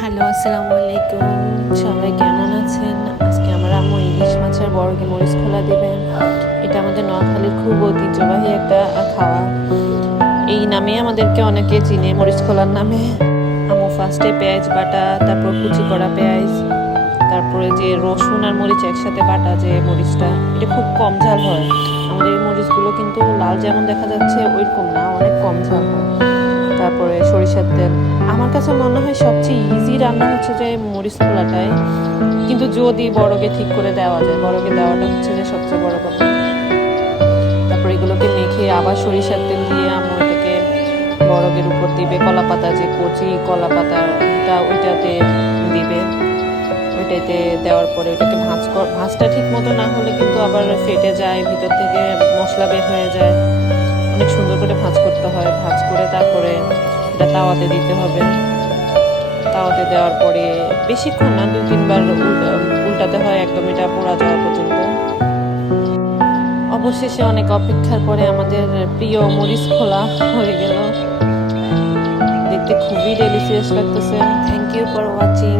Hello, আসসালামু আলাইকুম। সবাই কেমন আছেন? আজকে আমার আম্মু ইলিশ মাছের বড়কি মরিচ খোলা দিবেন। এটা আমাদের নোয়াখালীর খুব ঐতিহ্যবাহী একটা খাওয়া। এই নামে আমাদেরকে অনেকে চিনে, মরিচ খোলার নামে। আম্মু ফার্স্টে পেঁয়াজ বাটা, তারপর কুচি করা পেঁয়াজ, তারপরে যে রসুন আর মরিচ একসাথে বাটা, যে মরিচটা, এটা খুব কম ঝাল হয়। আমাদের এই মরিচগুলো কিন্তু লাল যেমন দেখা যাচ্ছে ওইরকম না, অনেক কম ঝাল হয়। তারপরে সরিষার তেল। আমার কাছে মনে হয় সবচেয়ে ইজি রান্না হচ্ছে যে মরিচ খোলাটাই, কিন্তু যদি বড়কে ঠিক করে দেওয়া যায়, বড়কে দেওয়াটা হচ্ছে যে সবচেয়ে বড় কথা। তারপর এগুলোকে মেখে আবার সরিষার তেল দিয়ে আম্মু এটাকে বড়কের উপর দিবে। কলা পাতা, যে কচি কলা পাতাটা ওইটাতে দিবে। ওইটাতে দেওয়ার পরে ওইটাকে ভাঁজটা ঠিক মতো না হলে কিন্তু আবার ফেটে যায়, ভিতর থেকে মশলা বের হয়ে যায়। অনেক সুন্দর করে ভাঁজ করতে হয়। ভাঁজ করে তারপরে এটা তাওয়াতে দিতে হবে। তাওয়াতে দেওয়ার পরে বেশিক্ষণ না, 2-3 বার উল্টাতে হয়, একদম এটা পোড়া যাওয়া পর্যন্ত। অবশেষে অনেক অপেক্ষার পরে আমাদের প্রিয় মরিচ খোলা হয়ে গেল। দেখতে খুবই ডেলিশিয়াস লাগতেছে। Thank you for watching.